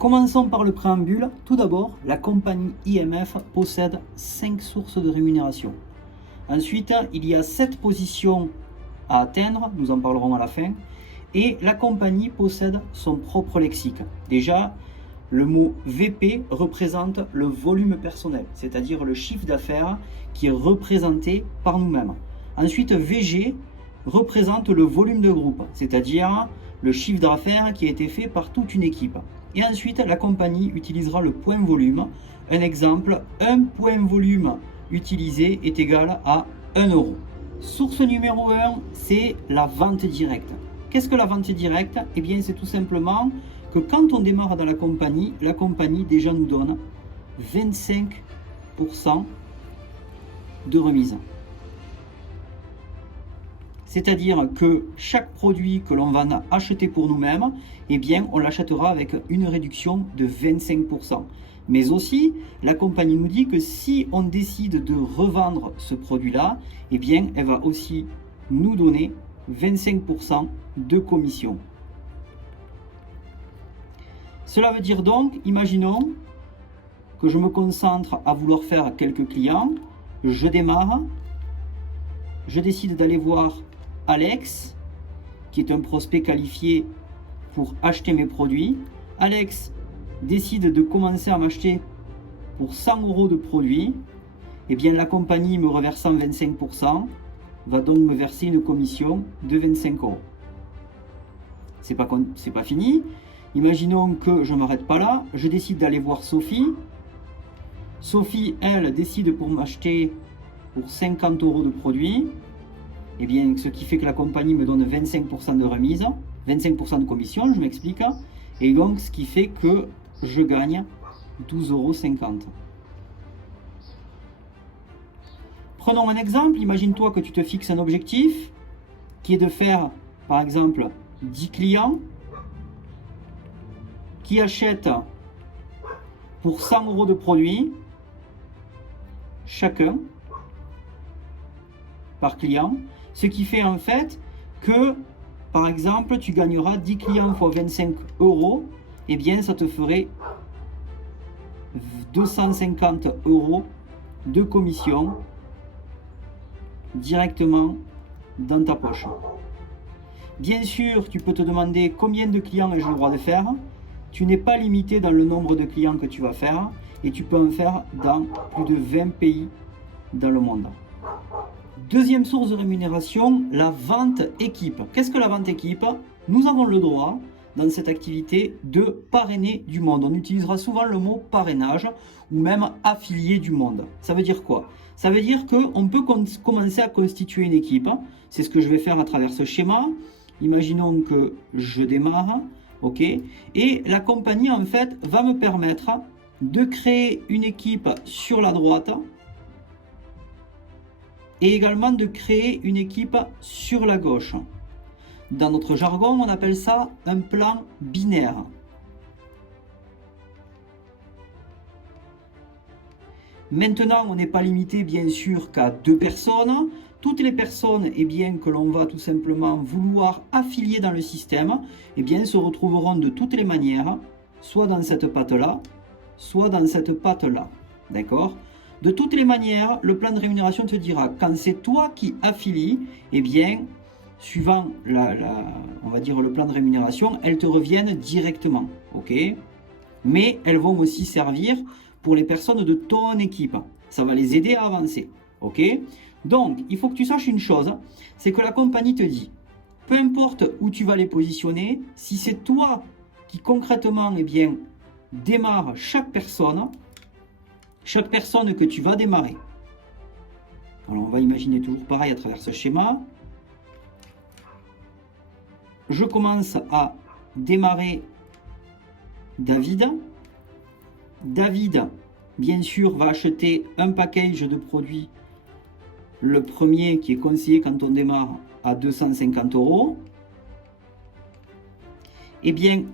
Commençons par le préambule. Tout d'abord, la compagnie IMF possède 5 sources de rémunération. Ensuite, il y a 7 positions à atteindre, nous en parlerons à la fin. Et la compagnie possède son propre lexique. Déjà, le mot VP représente le volume personnel, c'est-à-dire le chiffre d'affaires qui est représenté par nous-mêmes. Ensuite, VG représente le volume de groupe, c'est-à-dire le chiffre d'affaires qui a été fait par toute une équipe. Et ensuite, la compagnie utilisera le point volume. Un exemple, un point volume utilisé est égal à 1 euro. Source numéro 1, c'est la vente directe. Qu'est-ce que la vente directe? Eh bien, c'est tout simplement que quand on démarre dans la compagnie déjà nous donne 25% de remise. C'est-à-dire que chaque produit que l'on va acheter pour nous-mêmes, eh bien, on l'achètera avec une réduction de 25%. Mais aussi, la compagnie nous dit que si on décide de revendre ce produit-là, eh bien, elle va aussi nous donner 25% de commission. Cela veut dire donc, imaginons que je me concentre à vouloir faire quelques clients, je démarre, je décide d'aller voir Alex, qui est un prospect qualifié pour acheter mes produits. Alex décide de commencer à m'acheter pour 100 euros de produits. Eh bien, la compagnie me reversant 25% va donc me verser une commission de 25 euros. C'est pas fini. Imaginons que je ne m'arrête pas là. Je décide d'aller voir Sophie. Sophie, elle, décide pour m'acheter pour 50 euros de produits. Eh bien, ce qui fait que la compagnie me donne 25% de remise, 25% de commission, je m'explique. Et donc, ce qui fait que je gagne 12,50 euros. Prenons un exemple. Imagine-toi que tu te fixes un objectif qui est de faire, par exemple, 10 clients qui achètent pour 100 euros de produits chacun par client. Ce qui fait en fait que, par exemple, tu gagneras 10 clients fois 25 euros, et bien ça te ferait 250 euros de commission directement dans ta poche. Bien sûr, tu peux te demander combien de clients j'ai le droit de faire. Tu n'es pas limité dans le nombre de clients que tu vas faire, et tu peux en faire dans plus de 20 pays dans le monde. Deuxième source de rémunération, la vente équipe. Qu'est-ce que la vente équipe? Nous avons le droit, dans cette activité, de parrainer du monde. On utilisera souvent le mot parrainage ou même affilié du monde. Ça veut dire quoi? Ça veut dire qu'on peut commencer à constituer une équipe. C'est ce que je vais faire à travers ce schéma. Imaginons que je démarre, ok? Et la compagnie, en fait, va me permettre de créer une équipe sur la droite et également de créer une équipe sur la gauche. Dans notre jargon, on appelle ça un plan binaire. Maintenant, on n'est pas limité bien sûr qu'à 2 personnes. Toutes les personnes que l'on va tout simplement vouloir affilier dans le système se retrouveront de toutes les manières, soit dans cette patte-là, soit dans cette patte-là. D'accord ? De toutes les manières, le plan de rémunération te dira quand c'est toi qui affilies, suivant on va dire le plan de rémunération, elles te reviennent directement, ok? Mais elles vont aussi servir pour les personnes de ton équipe. Ça va les aider à avancer, ok? Donc, il faut que tu saches une chose, c'est que la compagnie te dit, peu importe où tu vas les positionner, si c'est toi qui concrètement, démarre chaque personne que tu vas démarrer. Alors, on va imaginer toujours pareil à travers ce schéma. Je commence à démarrer David. David, bien sûr, va acheter un package de produits. Le premier qui est conseillé quand on démarre à 250 euros.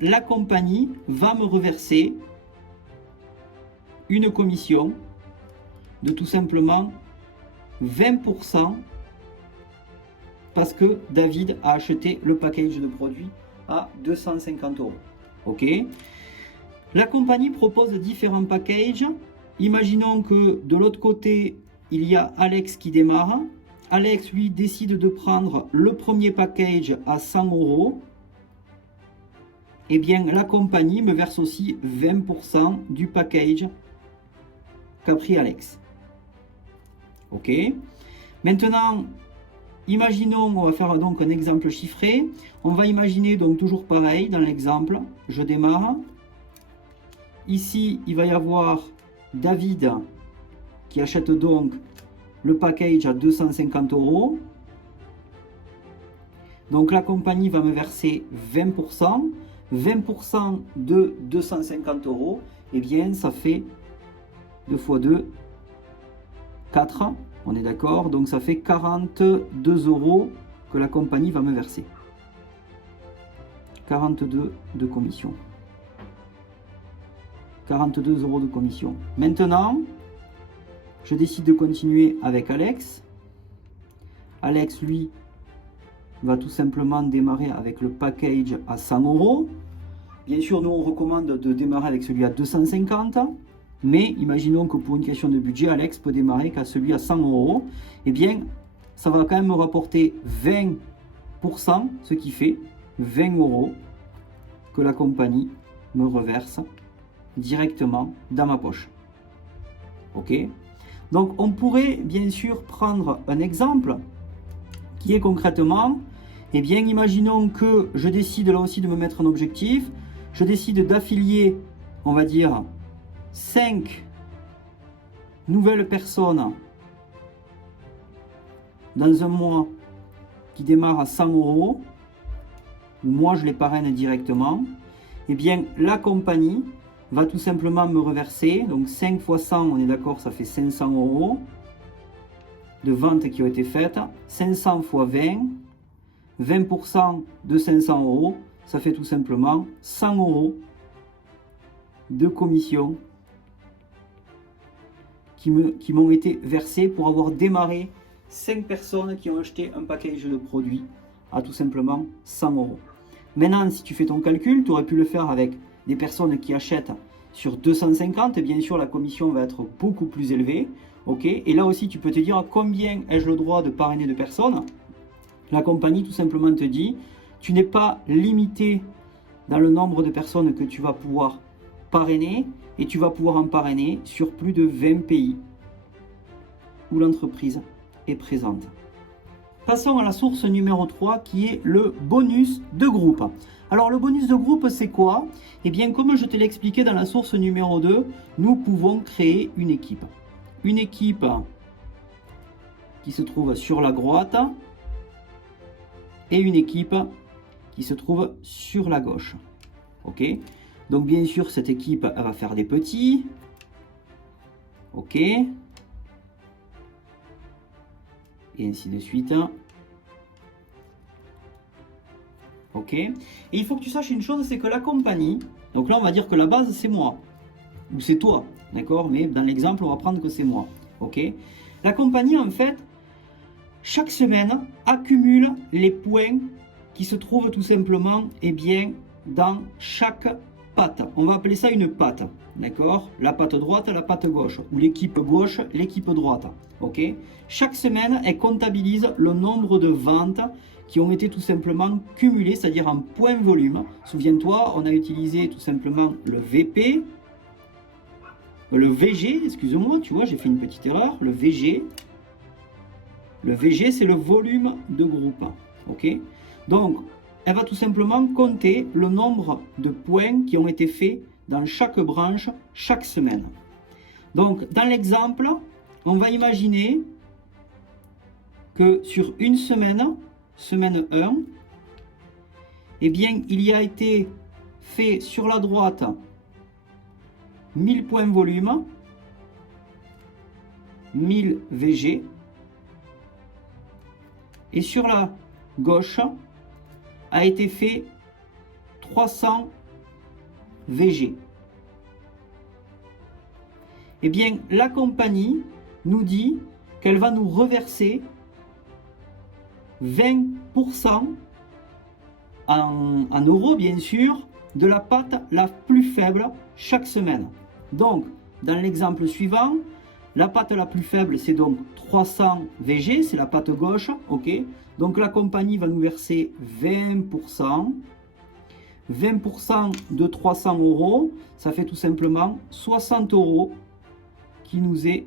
La compagnie va me reverser une commission de tout simplement 20% parce que David a acheté le package de produits à 250 euros. Ok ? La compagnie propose différents packages. Imaginons que de l'autre côté, il y a Alex qui démarre. Alex, lui, décide de prendre le premier package à 100 €. Eh bien, la compagnie me verse aussi 20% du package qu'a pris Alex. Ok. Maintenant, imaginons, on va faire donc un exemple chiffré. On va imaginer donc toujours pareil dans l'exemple. Je démarre. Ici, il va y avoir David qui achète donc le package à 250 €. Donc la compagnie va me verser 20%. 20% de 250 €, eh bien ça fait 2 x 2, 4, on est d'accord, donc ça fait 42 € que la compagnie va me verser. 42 de commission. 42 € de commission. Maintenant, je décide de continuer avec Alex. Alex, lui, va tout simplement démarrer avec le package à 100 €. Bien sûr, nous, on recommande de démarrer avec celui à 250 €. Mais imaginons que pour une question de budget, Alex peut démarrer qu'à celui à 100 €. Eh bien, ça va quand même me rapporter 20%, ce qui fait 20 € que la compagnie me reverse directement dans ma poche. Ok? Donc, on pourrait bien sûr prendre un exemple qui est concrètement, eh bien, imaginons que je décide là aussi de me mettre un objectif. Je décide d'affilier, on va dire, 5 nouvelles personnes dans un mois qui démarre à 100 €, où moi je les parraine directement. Eh bien, la compagnie va tout simplement me reverser, donc 5 x 100, on est d'accord, ça fait 500 € de ventes qui ont été faites, 500 x 20, 20% de 500 €, ça fait tout simplement 100 € de commission qui m'ont été versés pour avoir démarré 5 personnes qui ont acheté un package de produits à tout simplement 100 €. Maintenant, si tu fais ton calcul, tu aurais pu le faire avec des personnes qui achètent sur 250, et bien sûr la commission va être beaucoup plus élevée. Okay, et là aussi, tu peux te dire combien ai-je le droit de parrainer de personnes. La compagnie tout simplement te dit, tu n'es pas limité dans le nombre de personnes que tu vas pouvoir parrainer, et tu vas pouvoir en parrainer sur plus de 20 pays où l'entreprise est présente. Passons à la source numéro 3 qui est le bonus de groupe. Alors le bonus de groupe, c'est quoi? Eh bien, comme je te l'ai expliqué dans la source numéro 2, nous pouvons créer une équipe. Une équipe qui se trouve sur la droite et une équipe qui se trouve sur la gauche. Ok? Donc bien sûr, cette équipe, elle va faire des petits. Ok? Et ainsi de suite. Ok? Et il faut que tu saches une chose, c'est que la compagnie, donc là on va dire que la base c'est moi, ou c'est toi, d'accord? Mais dans l'exemple, on va prendre que c'est moi. Ok? La compagnie, en fait, chaque semaine, accumule les points qui se trouvent tout simplement, eh bien, dans chaque patte. On va appeler ça une patte, d'accord? La patte droite, la patte gauche, ou l'équipe gauche, l'équipe droite. Ok? Chaque semaine, elle comptabilise le nombre de ventes qui ont été tout simplement cumulées, c'est-à-dire en points volume. Souviens-toi, on a utilisé tout simplement le VP, le VG, excuse-moi, tu vois, j'ai fait une petite erreur, le VG. Le VG, c'est le volume de groupe. Ok? Donc, elle va tout simplement compter le nombre de points qui ont été faits dans chaque branche, chaque semaine. Donc, dans l'exemple, on va imaginer que sur une semaine, semaine 1, eh bien, il y a été fait sur la droite 1000 points volume, 1000 VG, et sur la gauche a été fait 300 VG. Eh bien, la compagnie nous dit qu'elle va nous reverser 20% en euros, bien sûr, de la pâte la plus faible chaque semaine. Donc, dans l'exemple suivant, la pâte la plus faible, c'est donc 300 VG, c'est la pâte gauche, ok. Donc la compagnie va nous verser 20%. 20% de 300 euros, ça fait tout simplement 60 euros qui nous est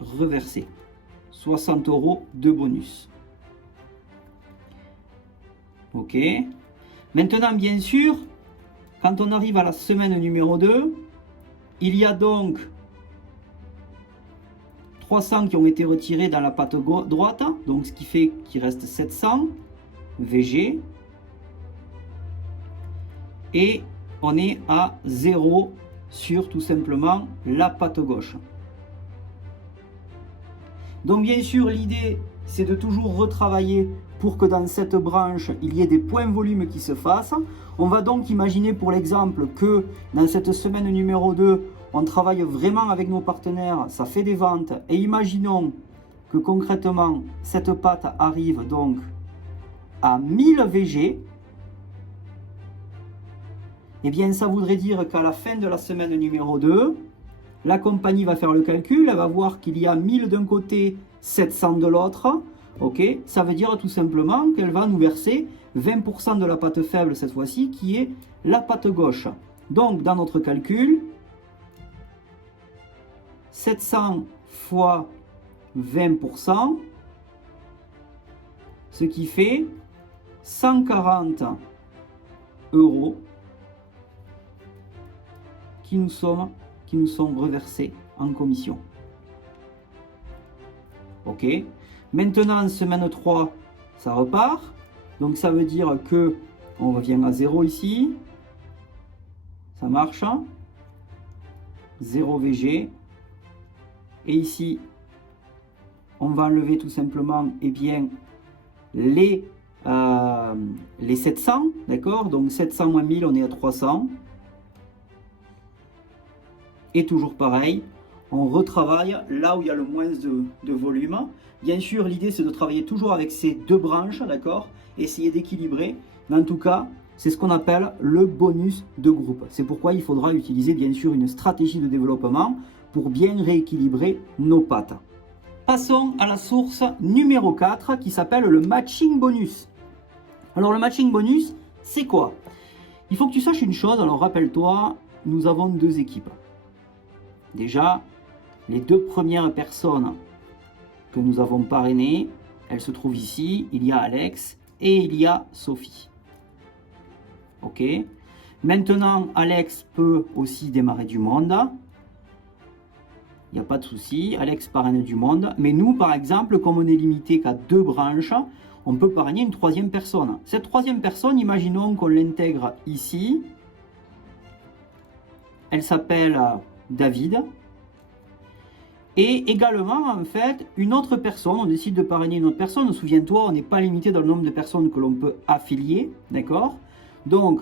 reversé. 60 euros de bonus. Ok. Maintenant, bien sûr, quand on arrive à la semaine numéro 2, il y a donc 300 qui ont été retirés dans la pâte droite, donc ce qui fait qu'il reste 700 VG. Et on est à 0 sur tout simplement la pâte gauche. Donc bien sûr, l'idée, c'est de toujours retravailler pour que dans cette branche, il y ait des points volume qui se fassent. On va donc imaginer pour l'exemple que dans cette semaine numéro 2, on travaille vraiment avec nos partenaires, ça fait des ventes. Et imaginons que concrètement, cette pâte arrive donc à 1000 VG. Eh bien, ça voudrait dire qu'à la fin de la semaine numéro 2, la compagnie va faire le calcul, elle va voir qu'il y a 1000 d'un côté, 700 de l'autre. Ok, ça veut dire tout simplement qu'elle va nous verser 20% de la pâte faible cette fois-ci, qui est la pâte gauche. Donc, dans notre calcul, 700 fois 20%, ce qui fait 140 euros qui nous sont reversés en commission. Ok. Maintenant, semaine 3, ça repart. Donc ça veut dire que on revient à 0 ici. Ça marche. 0 VG. Et ici, on va enlever tout simplement bien, les 700. D'accord. Donc 700 moins 1000, on est à 300. Et toujours pareil, on retravaille là où il y a le moins de volume. Bien sûr, l'idée c'est de travailler toujours avec ces deux branches, d'accord? Essayer d'équilibrer. Mais en tout cas, c'est ce qu'on appelle le bonus de groupe. C'est pourquoi il faudra utiliser bien sûr une stratégie de développement pour bien rééquilibrer nos pattes. Passons à la source numéro 4 qui s'appelle le matching bonus. Alors le matching bonus, c'est quoi? Il faut que tu saches une chose, alors rappelle-toi, nous avons deux équipes. Déjà, les deux premières personnes que nous avons parrainées, elles se trouvent ici. Il y a Alex et il y a Sophie. Ok. Maintenant, Alex peut aussi démarrer du monde. Il n'y a pas de souci. Alex parraine du monde. Mais nous, par exemple, comme on est limité qu'à deux branches, on peut parrainer une troisième personne. Cette troisième personne, imaginons qu'on l'intègre ici. Elle s'appelle David. Et également, en fait, une autre personne, on décide de parrainer une autre personne. Souviens-toi, on n'est pas limité dans le nombre de personnes que l'on peut affilier, d'accord? Donc,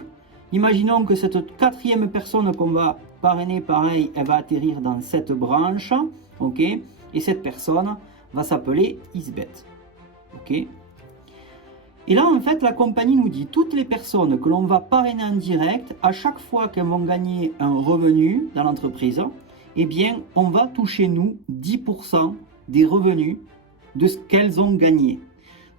imaginons que cette quatrième personne qu'on va parrainer, pareil, elle va atterrir dans cette branche, ok? Et cette personne va s'appeler Isbeth, ok? Et là, en fait, la compagnie nous dit, toutes les personnes que l'on va parrainer en direct, à chaque fois qu'elles vont gagner un revenu dans l'entreprise, eh bien, on va toucher, nous, 10% des revenus de ce qu'elles ont gagné.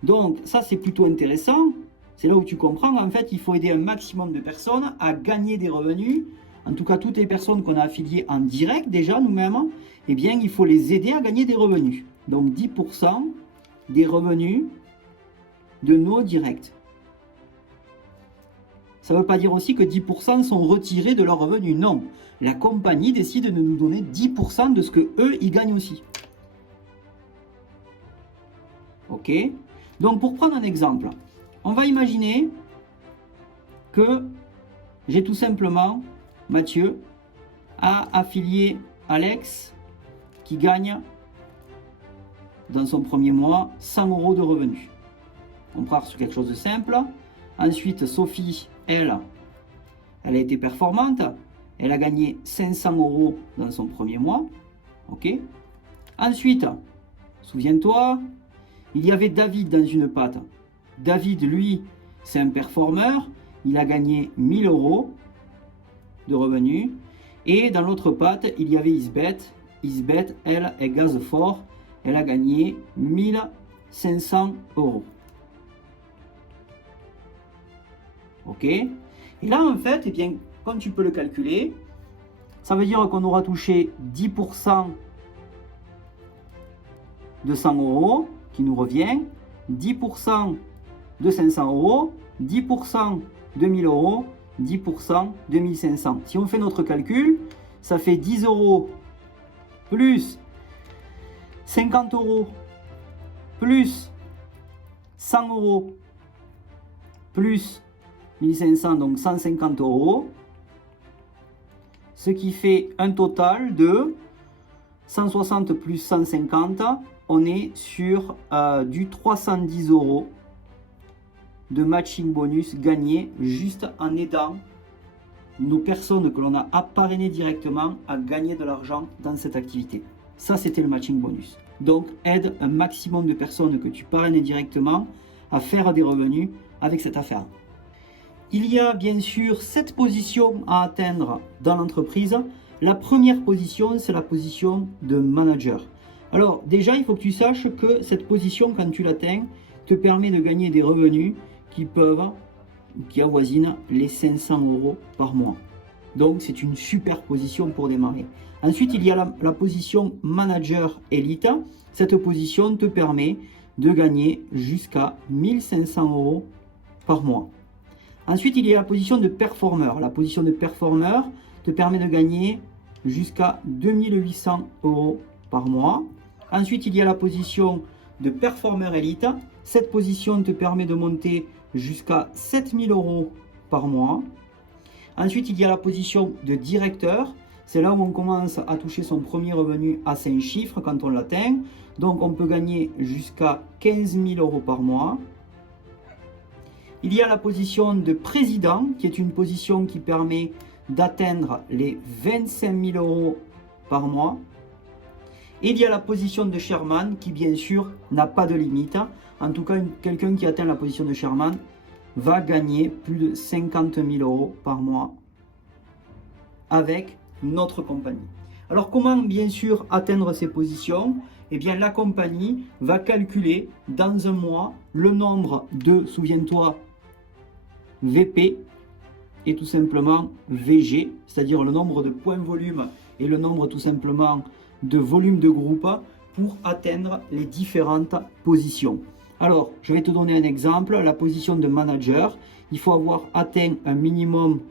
Donc, ça, c'est plutôt intéressant. C'est là où tu comprends, en fait, il faut aider un maximum de personnes à gagner des revenus. En tout cas, toutes les personnes qu'on a affiliées en direct, déjà, nous-mêmes, eh bien, il faut les aider à gagner des revenus. Donc, 10% des revenus de nos directs. Ça ne veut pas dire aussi que 10% sont retirés de leurs revenus. Non, la compagnie décide de nous donner 10% de ce que eux ils gagnent aussi. Ok. Donc pour prendre un exemple, on va imaginer que j'ai tout simplement Mathieu à affilier Alex qui gagne dans son premier mois 100 euros de revenus. On part sur quelque chose de simple. Ensuite, Sophie, elle a été performante. Elle a gagné 500 euros dans son premier mois. Ok. Ensuite, souviens-toi, il y avait David dans une patte. David, lui, c'est un performeur. Il a gagné 1000 euros. de revenus. Et dans l'autre patte, il y avait Isbet. Isbet, elle, est gaz fort. Elle a gagné 1500 euros. Ok. Et là, en fait, eh bien, comme tu peux le calculer, ça veut dire qu'on aura touché 10% de 100 euros qui nous revient, 10% de 500 euros, 10% de 1000 euros, 10% de 1500. Si on fait notre calcul, ça fait 10 euros plus 50 euros plus 100 euros plus 1500, donc 150 euros, ce qui fait un total de 160 plus 150, on est sur du 310 euros de matching bonus gagné juste en aidant nos personnes que l'on a parrainées directement à gagner de l'argent dans cette activité. Ça, c'était le matching bonus. Donc, aide un maximum de personnes que tu parraines directement à faire des revenus avec cette affaire. Il y a bien sûr 7 positions à atteindre dans l'entreprise. La première position, c'est la position de manager. Alors déjà, il faut que tu saches que cette position, quand tu l'atteins, te permet de gagner des revenus qui avoisinent les 500 euros par mois. Donc c'est une super position pour démarrer. Ensuite, il y a la position manager élite. Cette position te permet de gagner jusqu'à 1500 euros par mois. Ensuite, il y a la position de performeur. La position de performeur te permet de gagner jusqu'à 2800 euros par mois. Ensuite, il y a la position de performeur élite. Cette position te permet de monter jusqu'à 7000 euros par mois. Ensuite, il y a la position de directeur. C'est là où on commence à toucher son premier revenu à 5 chiffres quand on l'atteint. Donc, on peut gagner jusqu'à 15 000 euros par mois. Il y a la position de président, qui est une position qui permet d'atteindre les 25 000 euros par mois. Et il y a la position de chairman, qui bien sûr n'a pas de limite. En tout cas, quelqu'un qui atteint la position de chairman va gagner plus de 50 000 euros par mois avec notre compagnie. Alors comment bien sûr atteindre ces positions? Eh bien la compagnie va calculer dans un mois le nombre de, souviens-toi, VP et tout simplement VG, c'est-à-dire le nombre de points volume et le nombre tout simplement de volume de groupe pour atteindre les différentes positions. Alors, je vais te donner un exemple. La position de manager, il faut avoir atteint un minimum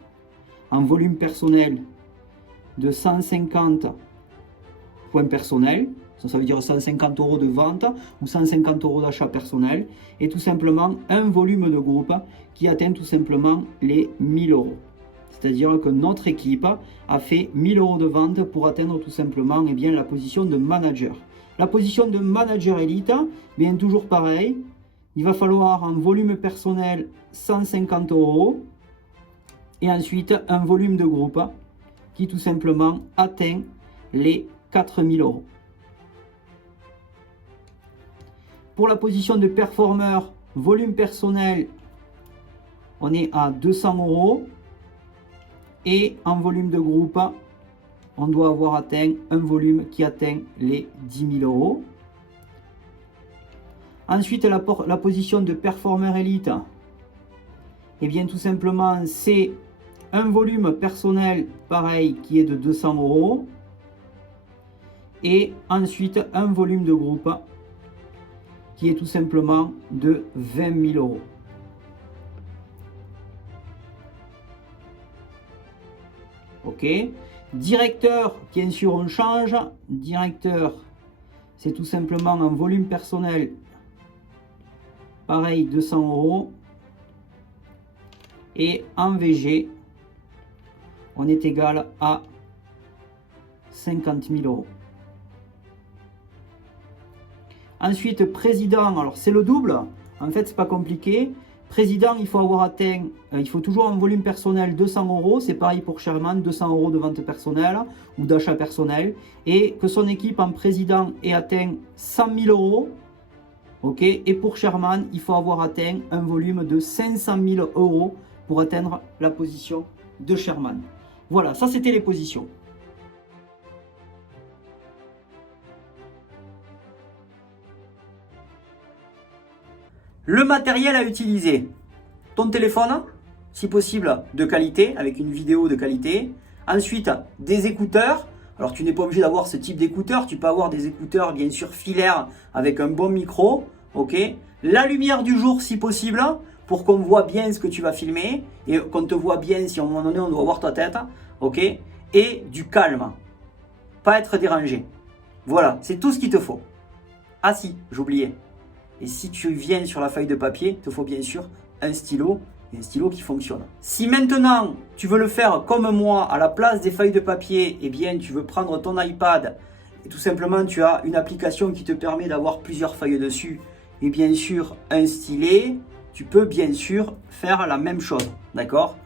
en volume personnel de 150 points personnels. Ça veut dire 150 euros de vente ou 150 euros d'achat personnel. Et tout simplement un volume de groupe qui atteint tout simplement les 1000 euros. C'est-à-dire que notre équipe a fait 1000 euros de vente pour atteindre tout simplement eh bien, la position de manager. La position de manager élite, bien toujours pareil, il va falloir un volume personnel 150 euros et ensuite un volume de groupe qui tout simplement atteint les 4000 euros. Pour la position de performeur, volume personnel, on est à 200 euros et en volume de groupe, on doit avoir atteint un volume qui atteint les 10 000 euros. Ensuite, la position de performeur élite, et bien tout simplement, c'est un volume personnel pareil qui est de 200 euros. Et ensuite, un volume de groupe qui est tout simplement de 20 000 euros. Ok. Directeur, bien sûr, on change. Directeur, c'est tout simplement un volume personnel. Pareil, 200 euros. Et en VG, on est égal à 50 000 euros. Ensuite, président, alors c'est le double. En fait, c'est pas compliqué. Président, il faut avoir atteint, il faut toujours un volume personnel 200 euros. C'est pareil pour Sherman, 200 euros de vente personnelle ou d'achat personnel. Et que son équipe en président ait atteint 100 000 euros. Ok. Et pour Sherman, il faut avoir atteint un volume de 500 000 euros pour atteindre la position de Sherman. Voilà, ça c'était les positions. Le matériel à utiliser. Ton téléphone, si possible de qualité, avec une vidéo de qualité. Ensuite, des écouteurs. Alors tu n'es pas obligé d'avoir ce type d'écouteurs, tu peux avoir des écouteurs bien sûr filaires avec un bon micro, ok. La lumière du jour si possible, pour qu'on voit bien ce que tu vas filmer et qu'on te voit bien si à un moment donné on doit voir ta tête, ok. Et du calme, pas être dérangé. Voilà, c'est tout ce qu'il te faut. Ah si, j'oubliais. Et si tu viens sur la feuille de papier, il te faut bien sûr un stylo et un stylo qui fonctionne. Si maintenant tu veux le faire comme moi à la place des feuilles de papier, eh bien tu veux prendre ton iPad et tout simplement tu as une application qui te permet d'avoir plusieurs feuilles dessus et bien sûr un stylet, tu peux bien sûr faire la même chose, d'accord?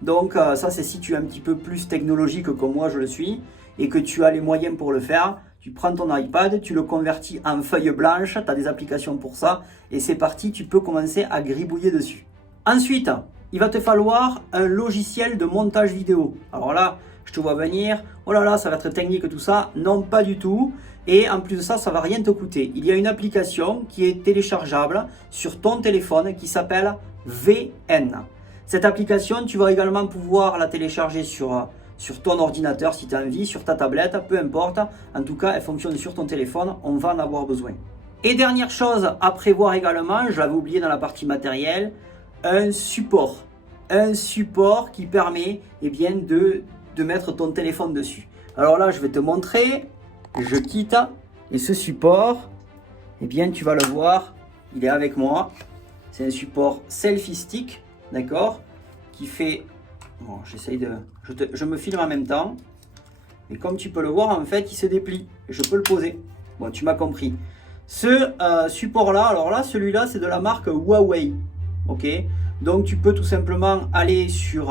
Donc ça c'est si tu es un petit peu plus technologique comme moi je le suis et que tu as les moyens pour le faire. Tu prends ton iPad, tu le convertis en feuille blanche, tu as des applications pour ça, et c'est parti, tu peux commencer à gribouiller dessus. Ensuite, il va te falloir un logiciel de montage vidéo. Alors là, je te vois venir, oh là là, ça va être technique tout ça. Non, pas du tout. Et en plus de ça, ça va rien te coûter. Il y a une application qui est téléchargeable sur ton téléphone qui s'appelle VN. Cette application, tu vas également pouvoir la télécharger sur ton ordinateur si tu as envie, sur ta tablette, peu importe. En tout cas, elle fonctionne sur ton téléphone, on va en avoir besoin. Et dernière chose à prévoir également, je l'avais oublié dans la partie matériel, un support. Un support qui permet bien, de mettre ton téléphone dessus. Alors là, je vais te montrer, je quitte, et ce support, bien, tu vas le voir, il est avec moi. C'est un support selfie stick, d'accord, qui fait... Bon, j'essaye de... Je me filme en même temps. Et comme tu peux le voir, en fait, il se déplie. Je peux le poser. Bon, tu m'as compris. Ce support-là, alors là, celui-là, c'est de la marque Huawei. Ok. Donc, tu peux tout simplement aller sur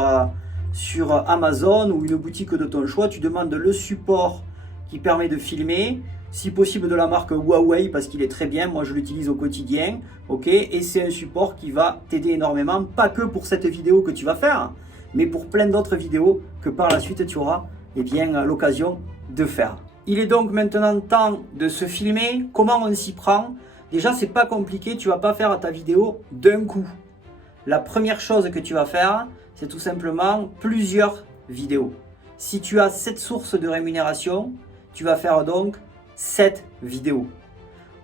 Amazon ou une boutique de ton choix. Tu demandes le support qui permet de filmer. Si possible de la marque Huawei parce qu'il est très bien. Moi, je l'utilise au quotidien. Ok. Et c'est un support qui va t'aider énormément. Pas que pour cette vidéo que tu vas faire, mais pour plein d'autres vidéos que par la suite tu auras l'occasion de faire. Il est donc maintenant temps de se filmer. Comment on s'y prend? Déjà, c'est pas compliqué, tu vas pas faire ta vidéo d'un coup. La première chose que tu vas faire, c'est tout simplement plusieurs vidéos. Si tu as 7 sources de rémunération, tu vas faire donc 7 vidéos.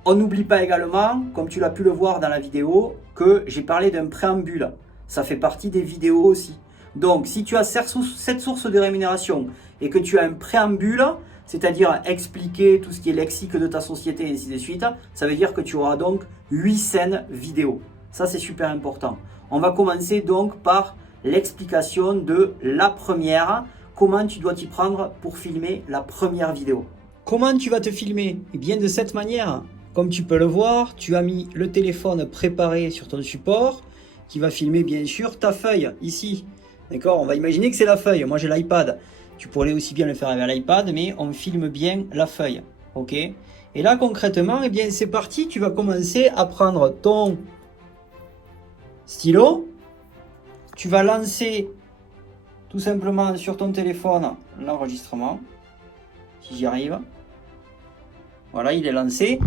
On n'oublie pas également, comme tu l'as pu le voir dans la vidéo, que j'ai parlé d'un préambule. Ça fait partie des vidéos aussi. Donc, si tu as 7 sources de rémunération et que tu as un préambule, c'est-à-dire expliquer tout ce qui est lexique de ta société et ainsi de suite, ça veut dire que tu auras donc 8 scènes vidéo. Ça, c'est super important. On va commencer donc par l'explication de la première. Comment tu dois t'y prendre pour filmer la première vidéo. Comment tu vas te filmer? Eh bien, de cette manière. Comme tu peux le voir, tu as mis le téléphone préparé sur ton support qui va filmer bien sûr ta feuille ici. D'accord, on va imaginer que c'est la feuille. Moi j'ai l'iPad. Tu pourrais aussi bien le faire avec l'iPad, mais on filme bien la feuille. Ok. Et là concrètement, eh bien c'est parti. Tu vas commencer à prendre ton stylo. Tu vas lancer tout simplement sur ton téléphone l'enregistrement. Si j'y arrive. Voilà, il est lancé.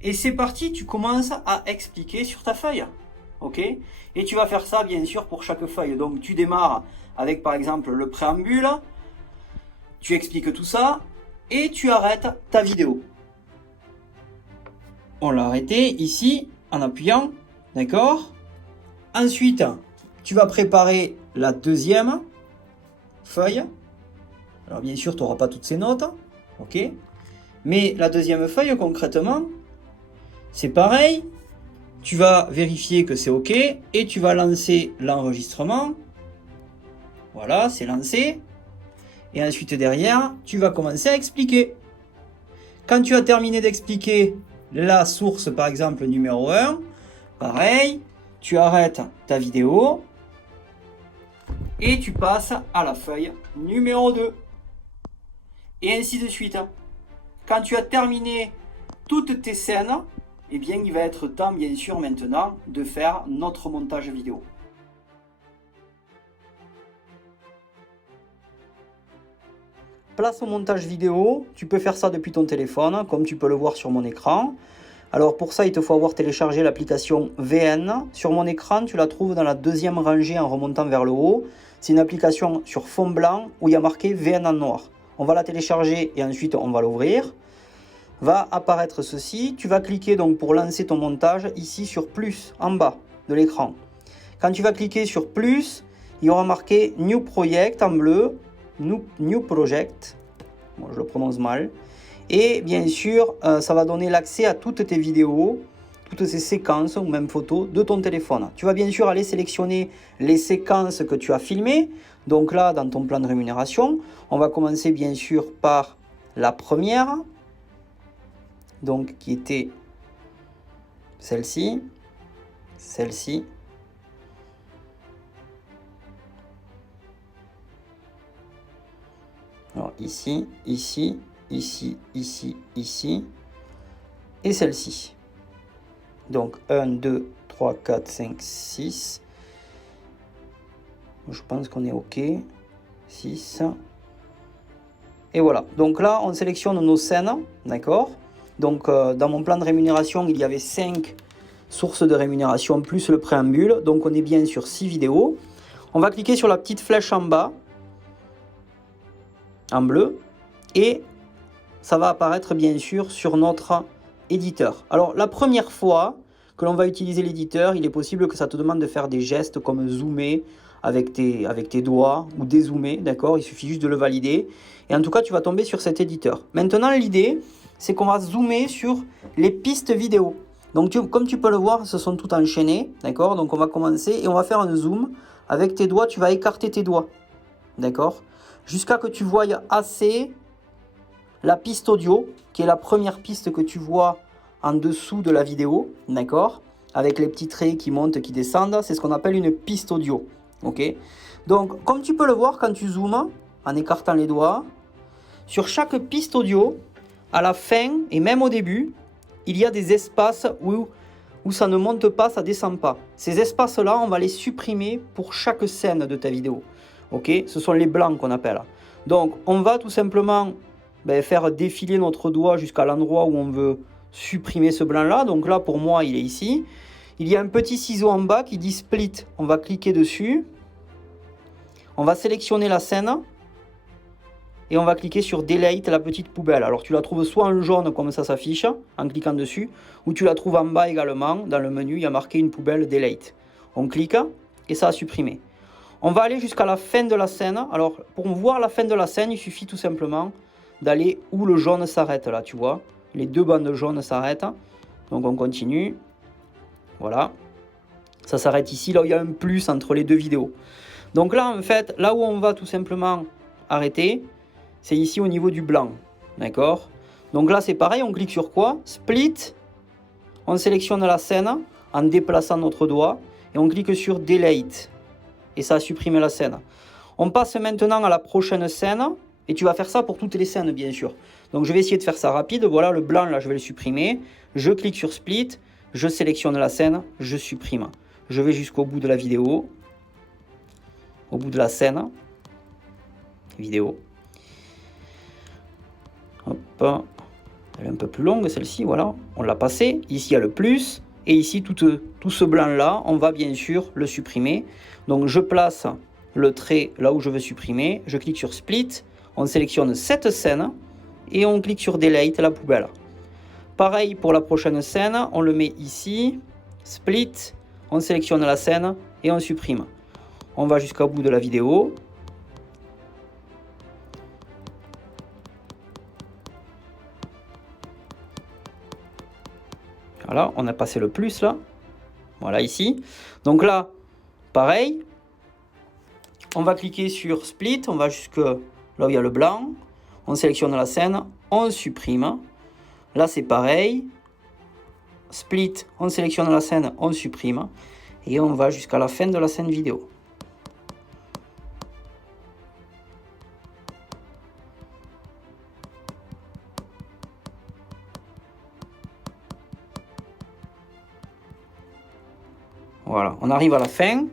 Et c'est parti, tu commences à expliquer sur ta feuille. Ok, et tu vas faire ça bien sûr pour chaque feuille. Donc tu démarres avec par exemple le préambule, tu expliques tout ça et tu arrêtes ta vidéo. On l'a arrêté ici en appuyant, d'accord. Ensuite, tu vas préparer la deuxième feuille. Alors bien sûr, tu n'auras pas toutes ces notes, ok. Mais la deuxième feuille concrètement, c'est pareil. Tu vas vérifier que c'est OK et tu vas lancer l'enregistrement. Voilà, c'est lancé. Et ensuite derrière, tu vas commencer à expliquer. Quand tu as terminé d'expliquer la source, par exemple numéro 1, pareil, tu arrêtes ta vidéo et tu passes à la feuille numéro 2. Et ainsi de suite. Quand tu as terminé toutes tes scènes, eh bien, il va être temps, bien sûr, maintenant, de faire notre montage vidéo. Place au montage vidéo, tu peux faire ça depuis ton téléphone, comme tu peux le voir sur mon écran. Alors pour ça, il te faut avoir téléchargé l'application VN. Sur mon écran, tu la trouves dans la deuxième rangée en remontant vers le haut. C'est une application sur fond blanc où il y a marqué VN en noir. On va la télécharger et ensuite on va l'ouvrir. Va apparaître ceci. Tu vas cliquer donc pour lancer ton montage ici sur plus en bas de l'écran. Quand tu vas cliquer sur plus, il y aura marqué New Project en bleu. New Project. Bon, je le prononce mal. Et bien sûr, ça va donner l'accès à toutes tes vidéos, toutes ces séquences ou même photos de ton téléphone. Tu vas bien sûr aller sélectionner les séquences que tu as filmées. Donc là, dans ton plan de rémunération, on va commencer bien sûr par la première. Donc qui était celle-ci, celle-ci. Alors ici, ici, ici, ici, ici, et celle-ci. Donc 1, 2, 3, 4, 5, 6. Je pense qu'on est OK. 6. Et voilà. Donc là, on sélectionne nos scènes. D'accord. Donc dans mon plan de rémunération, il y avait 5 sources de rémunération plus le préambule. Donc on est bien sur 6 vidéos. On va cliquer sur la petite flèche en bas, en bleu, et ça va apparaître bien sûr sur notre éditeur. Alors la première fois que l'on va utiliser l'éditeur, il est possible que ça te demande de faire des gestes comme zoomer avec tes doigts ou dézoomer, d'accord? Il suffit juste de le valider. Et en tout cas, tu vas tomber sur cet éditeur. Maintenant, l'idée, c'est qu'on va zoomer sur les pistes vidéo. Donc comme tu peux le voir, ce sont toutes enchaînées, d'accord? Donc on va commencer et on va faire un zoom. Avec tes doigts, tu vas écarter tes doigts, d'accord? Jusqu'à que tu voies assez la piste audio, qui est la première piste que tu vois en dessous de la vidéo, d'accord? Avec les petits traits qui montent, qui descendent, c'est ce qu'on appelle une piste audio, ok? Donc, comme tu peux le voir quand tu zoomes, en écartant les doigts, sur chaque piste audio, à la fin et même au début, il y a des espaces où ça ne monte pas, ça descend pas. Ces espaces-là, on va les supprimer pour chaque scène de ta vidéo, ok? Ce sont les blancs qu'on appelle. Donc, on va tout simplement faire défiler notre doigt jusqu'à l'endroit où on veut supprimer ce blanc là. Donc là pour moi il est ici. Il y a un petit ciseau en bas qui dit split. On va cliquer dessus. On va sélectionner la scène. Et on va cliquer sur delete, la petite poubelle. Alors tu la trouves soit en jaune comme ça s'affiche en cliquant dessus. Ou tu la trouves en bas également. Dans le menu il y a marqué une poubelle delete. On clique et ça a supprimé. On va aller jusqu'à la fin de la scène. Alors pour voir la fin de la scène il suffit tout simplement d'aller où le jaune s'arrête là, tu vois. Les deux bandes jaunes s'arrêtent. Donc on continue. Voilà. Ça s'arrête ici, là où il y a un plus entre les deux vidéos. Donc là, en fait, là où on va tout simplement arrêter, c'est ici au niveau du blanc. D'accord? Donc là, c'est pareil, on clique sur quoi? Split. On sélectionne la scène en déplaçant notre doigt. Et on clique sur delete. Et ça supprime la scène. On passe maintenant à la prochaine scène. Et tu vas faire ça pour toutes les scènes, bien sûr. Donc, je vais essayer de faire ça rapide. Voilà, le blanc, là, je vais le supprimer. Je clique sur Split. Je sélectionne la scène. Je supprime. Je vais jusqu'au bout de la vidéo. Au bout de la scène. Vidéo. Hop. Elle est un peu plus longue, celle-ci. Voilà. On l'a passée. Ici, il y a le plus. Et ici, tout ce blanc-là, on va bien sûr le supprimer. Donc, je place le trait là où je veux supprimer. Je clique sur Split. On sélectionne cette scène et on clique sur Delete, la poubelle. Pareil pour la prochaine scène, on le met ici, Split, on sélectionne la scène et on supprime. On va jusqu'au bout de la vidéo. Voilà, on a passé le plus là. Voilà ici. Donc là, pareil. On va cliquer sur Split, on va jusque là où il y a le blanc, on sélectionne la scène, on supprime. Là c'est pareil, Split, on sélectionne la scène, on supprime. Et on va jusqu'à la fin de la scène vidéo. Voilà, on arrive à la fin.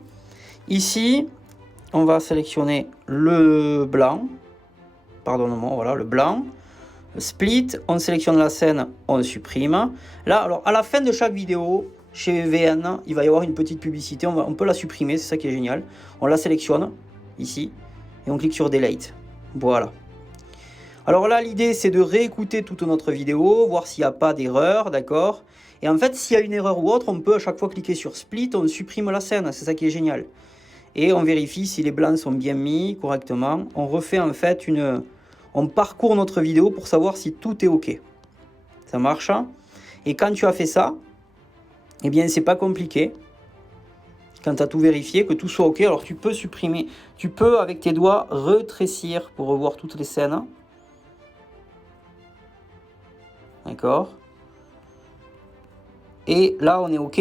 Ici, on va sélectionner le blanc. pardonnement, voilà, le blanc. Split, on sélectionne la scène, on supprime. Là, alors à la fin de chaque vidéo, chez VN, il va y avoir une petite publicité, on peut la supprimer, c'est ça qui est génial. On la sélectionne, ici, et on clique sur Delete. Voilà. Alors là, l'idée, c'est de réécouter toute notre vidéo, voir s'il n'y a pas d'erreur, d'accord? Et en fait, s'il y a une erreur ou autre, on peut à chaque fois cliquer sur Split, on supprime la scène, c'est ça qui est génial. Et on vérifie si les blancs sont bien mis correctement. On refait en fait on parcourt notre vidéo pour savoir si tout est OK. Ça marche. Et quand tu as fait ça, eh bien, c'est pas compliqué. Quand tu as tout vérifié, que tout soit OK, alors tu peux supprimer. Tu peux, avec tes doigts, rétrécir pour revoir toutes les scènes. D'accord. Et là, on est OK.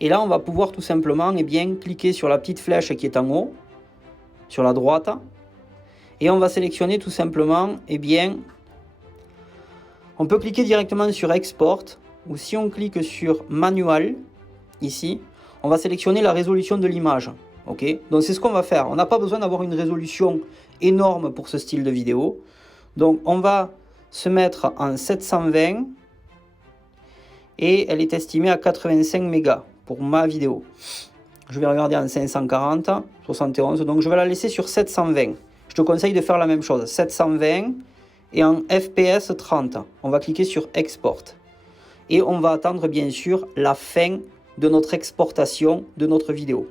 Et là, on va pouvoir tout simplement cliquer sur la petite flèche qui est en haut, sur la droite. Et on va sélectionner tout simplement, on peut cliquer directement sur Export, ou si on clique sur Manual, ici, on va sélectionner la résolution de l'image. Ok, donc c'est ce qu'on va faire. On n'a pas besoin d'avoir une résolution énorme pour ce style de vidéo. Donc on va se mettre en 720 et elle est estimée à 85 mégas pour ma vidéo. Je vais regarder en 540, 71, donc je vais la laisser sur 720. Je te conseille de faire la même chose, 720 et en FPS 30. On va cliquer sur Export. Et on va attendre bien sûr la fin de notre exportation de notre vidéo.